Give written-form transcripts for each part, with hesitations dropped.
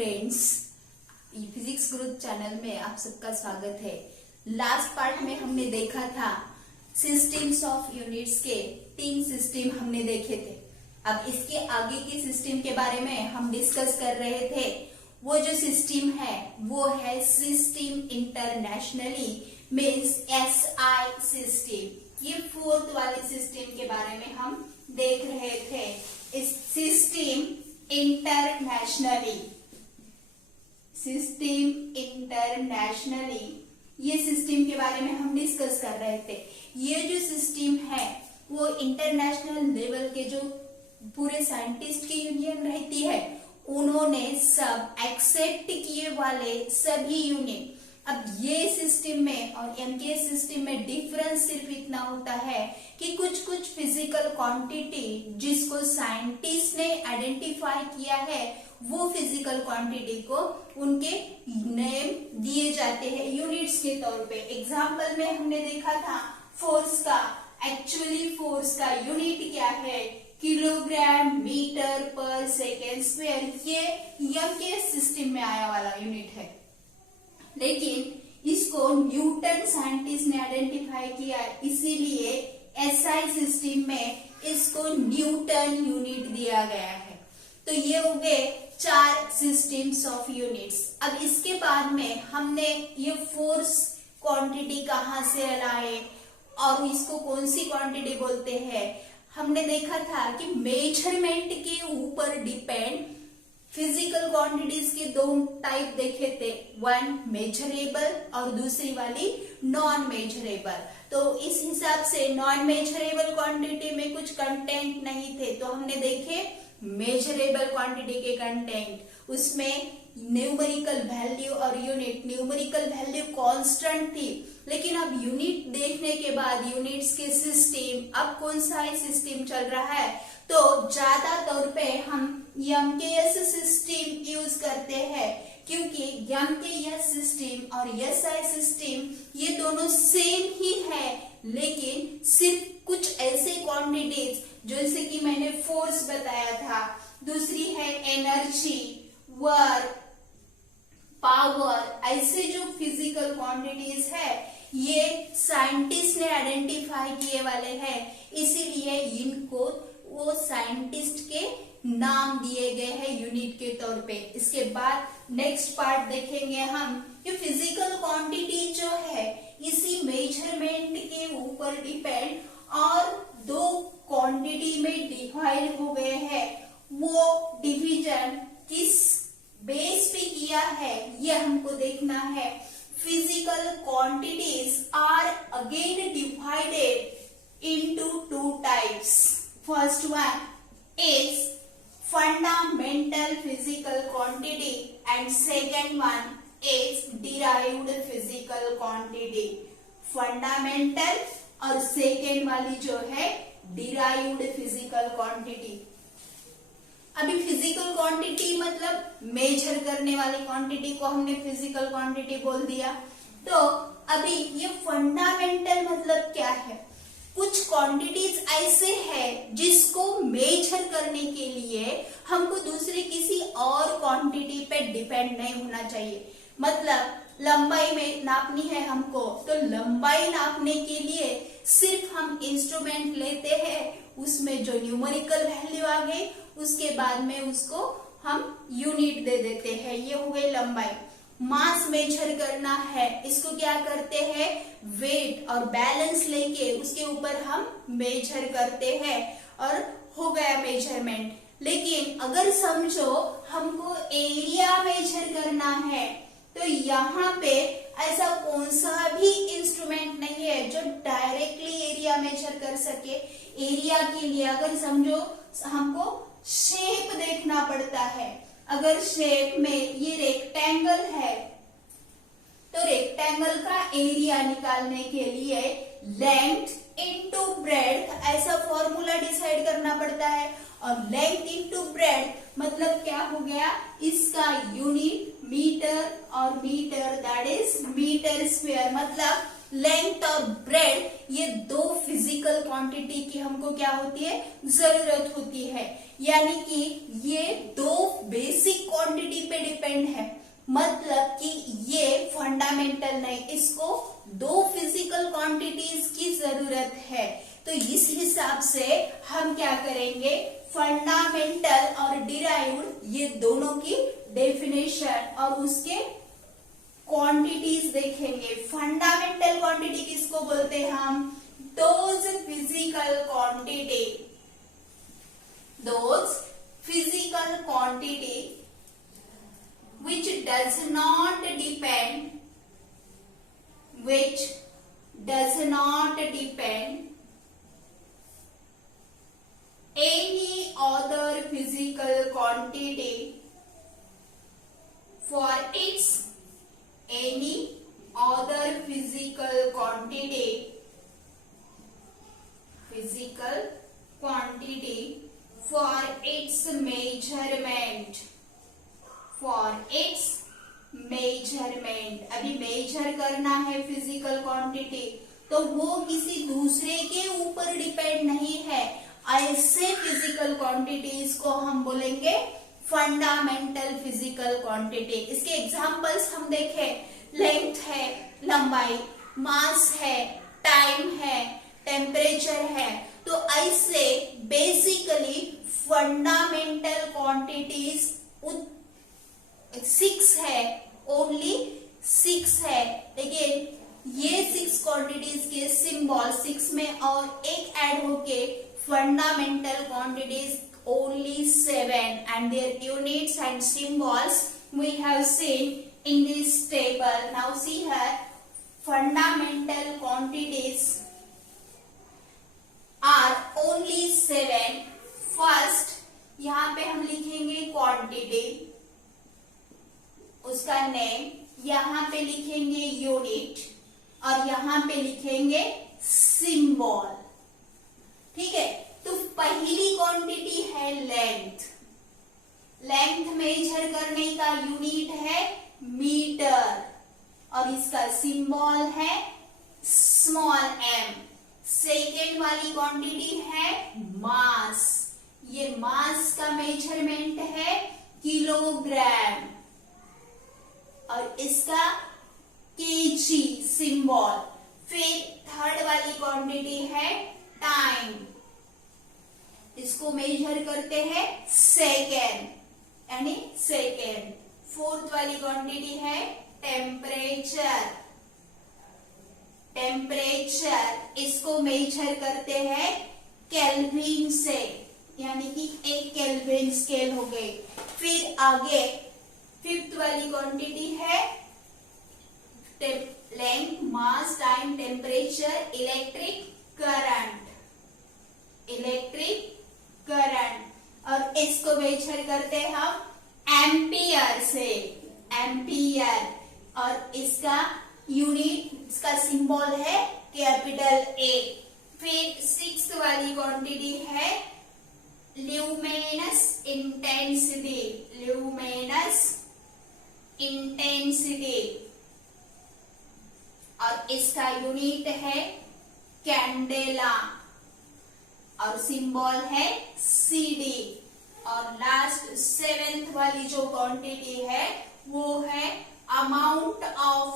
Friends, physics group channel में आप सबका स्वागत है। लास्ट पार्ट में हमने देखा था सिस्टम्स ऑफ यूनिट्स के 3 सिस्टम हमने देखे थे। अब इसके आगे के सिस्टम के बारे में हम डिस्कस कर रहे थे। वो जो सिस्टम है वो है system internationally means SI system. ये 4th वाले सिस्टम के बारे में हम देख रहे थे। इस सिस्टम इंटरनेशनली ये सिस्टम के बारे में हम डिस्कस कर रहे थे। ये जो सिस्टम है वो इंटरनेशनल लेवल के जो पूरे साइंटिस्ट की यूनियन रहती है उन्होंने सब एक्सेप्ट किए वाले सभी यूनिट। अब ये सिस्टम में और MKS सिस्टम में डिफरेंस सिर्फ इतना होता है कि कुछ फिजिकल क्वांटिटी जिसको साइंटिस्ट ने आइडेंटिफाई किया है वो फिजिकल क्वांटिटी को उनके नेम दिए जाते हैं यूनिट्स के तौर पे। एग्जांपल में हमने देखा था फोर्स का। एक्चुअली फोर्स का यूनिट क्या है? किलोग्राम मीटर पर सेकेंड स्क्वायर। ये MKS सिस्टम में आया वाला यूनिट है, लेकिन इसको न्यूटन साइंटिस्ट ने आइडेंटिफाई किया, इसीलिए SI सिस्टम में इसको न्यूटन यूनिट दिया गया है। तो ये हो गए 4 सिस्टम्स ऑफ यूनिट्स। अब इसके बाद में हमने ये फोर्स क्वांटिटी कहाँ से लाए और इसको कौन सी क्वांटिटी बोलते हैं, हमने देखा था कि मेजरमेंट के ऊपर डिपेंड फिजिकल क्वांटिटीज के 2 टाइप देखे थे, वन मेजरेबल और दूसरी वाली नॉन मेजरेबल। तो इस हिसाब से नॉन मेजरेबल क्वांटिटी में कुछ कंटेंट नहीं थे, तो हमने देखे मेजरेबल क्वांटिटी के कंटेंट। उसमें न्यूमेरिकल वैल्यू और यूनिट। न्यूमेरिकल वैल्यू कांस्टेंट थी, लेकिन अब यूनिट देखने के बाद यूनिट्स के सिस्टम, अब कौन सा सिस्टम चल रहा है, तो ज्यादा तौर पे हम MKS सिस्टम यूज करते हैं, क्योंकि MKS सिस्टम और SI सिस्टम ये दोनों सेम ही है, लेकिन सिर्फ कुछ ऐसे क्वांटिटीज जैसे कि मैंने फोर्स बताया था, दूसरी है एनर्जी, वर्क, पावर, ऐसे जो फिजिकल क्वांटिटीज है ये साइंटिस्ट ने आइडेंटिफाई किए वाले हैं, इसीलिए इनको वो साइंटिस्ट के नाम दिए गए हैं यूनिट के तौर पे। इसके बाद नेक्स्ट पार्ट देखेंगे हम कि फिजिकल क्वांटिटी जो है इसी मेजरमेंट के ऊपर डिपेंड और 2 क्वांटिटी में डिवाइड हो गए हैं। वो डिवीजन किस बेस पे किया है ये हमको देखना है। Physical quantities are again divided into 2 types. First one is fundamental physical quantity and second one is derived physical quantity. Fundamental और second वाली जो है derived physical quantity। अभी फिजिकल क्वांटिटी मतलब मेजर करने वाली क्वांटिटी को हमने फिजिकल क्वांटिटी बोल दिया। तो अभी ये फंडामेंटल मतलब क्या है? कुछ क्वांटिटीज ऐसे हैं जिसको मेजर करने के लिए हमको दूसरे किसी और क्वांटिटी पे डिपेंड नहीं होना चाहिए। मतलब लंबाई में नापनी है हमको, तो लंबाई नापने के लिए सिर्फ हम इंस्ट्रूमेंट लेते हैं, उसमें जो न्यूमेरिकल वैल्यू आ गई उसके बाद में उसको हम यूनिट दे देते हैं, ये हो गई लंबाई। मास मेजर करना है, इसको क्या करते हैं, वेट और बैलेंस लेके उसके ऊपर हम मेजर करते हैं और हो गया मेजरमेंट। लेकिन अगर समझो हमको एरिया मेजर करना है, तो यहाँ पे ऐसा कौन सा भी इंस्ट्रूमेंट नहीं है जो डायरेक्टली एरिया मेजर कर सके। एरिया के लिए अगर समझो हमको शेप देखना पड़ता है। अगर शेप में ये रेक्टेंगल है तो रेक्टेंगल का एरिया निकालने के लिए लेंथ इनटू ब्रेड्थ ऐसा फॉर्मूला डिसाइड करना पड़ता है। और लेंथ इनटू ब्रेड्थ मतलब क्या हो गया, इसका यूनिट मीटर और metre that is metre square. मतलब लेंथ और ब्रेड्थ ये 2 फिजिकल क्वांटिटी की हमको क्या होती है, जरूरत होती है। यानी कि ये 2 बेसिक क्वांटिटी पे डिपेंड है, मतलब कि ये फंडामेंटल नहीं, इसको दो फिजिकल क्वांटिटीज की जरूरत है। तो इस हिसाब से हम क्या करेंगे, फंडामेंटल और डिराइव्ड ये दोनों की डेफिनेशन और उसके क्वांटिटीज देखेंगे। फंडामेंटल क्वांटिटी किसको बोलते हैं हम, those physical quantity which does not depend any other physical quantity for its measurement. अभी मेजर करना है फिजिकल क्वांटिटी, तो वो किसी दूसरे के ऊपर डिपेंड नहीं है। ऐसे फिजिकल क्वांटिटीज को हम बोलेंगे फंडामेंटल फिजिकल क्वांटिटी। इसके एग्जांपल्स हम देखें, लेंथ है, लंबाई, मास है, टाइम है, टेम्परेचर है। तो ऐसे बेसिकली फंडामेंटल क्वांटिटीज 6 है, ओनली 6 है। लेकिन ये 6 क्वांटिटीज के सिंबल 6 में और एक ऐड होके fundamental quantities only 7, and their units and symbols we have seen in this table. Now see here, fundamental quantities are only 7. First यहाँ पे हम लिखेंगे क्वांटिटी, उसका नेम, यहाँ पे लिखेंगे यूनिट और यहाँ पे लिखेंगे सिंबल। ठीक है, तो पहली क्वांटिटी है लेंथ। लेंथ मेजर करने का यूनिट है मीटर और इसका सिंबल है स्मॉल m। सेकेंड वाली क्वांटिटी है मास। ये मास का मेजरमेंट है किलोग्राम और इसका केजी सिंबल। फिर थर्ड वाली क्वांटिटी है टाइम, इसको मेजर करते हैं सेकेंड यानी सेकेंड। फोर्थ वाली क्वांटिटी है टेम्परेचर। टेम्परेचर इसको मेजर करते हैं केल्विन से, यानी कि 1 केल्विन स्केल हो गई। फिर आगे फिफ्थ वाली क्वांटिटी है लेंथ, मास, टाइम, टेम्परेचर, इलेक्ट्रिक करंट और इसको मेजर करते हैं हम एम्पियर से, एम्पियर। और इसका यूनिट, इसका सिंबल है कैपिटल A। फिर सिक्स्थ वाली क्वांटिटी है ल्यूमिनस इंटेंसिटी और इसका यूनिट है कैंडेला और सिंबल है CD। और लास्ट सेवेंथ वाली जो क्वांटिटी है वो है अमाउंट ऑफ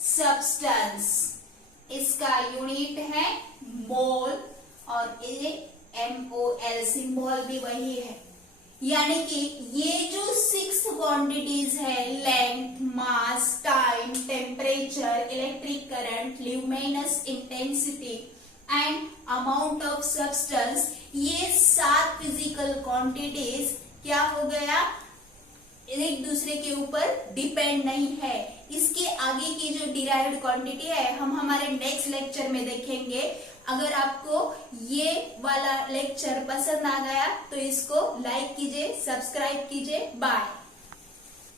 सब्सटेंस। इसका यूनिट है मोल और ये MOL, सिंबल भी वही है। यानी कि ये जो 6 क्वांटिटीज है, length, mass, time, temperature, electric current, luminous intensity and amount of substance, ये 7 फिजिकल क्वांटिटीज क्या हो गया, एक दूसरे के ऊपर डिपेंड नहीं है। इसके आगे की जो डिराइव्ड क्वांटिटी है हम हमारे नेक्स्ट लेक्चर में देखेंगे। अगर आपको ये वाला लेक्चर पसंद आ गया तो इसको लाइक कीजिए, सब्सक्राइब कीजिए। बाय।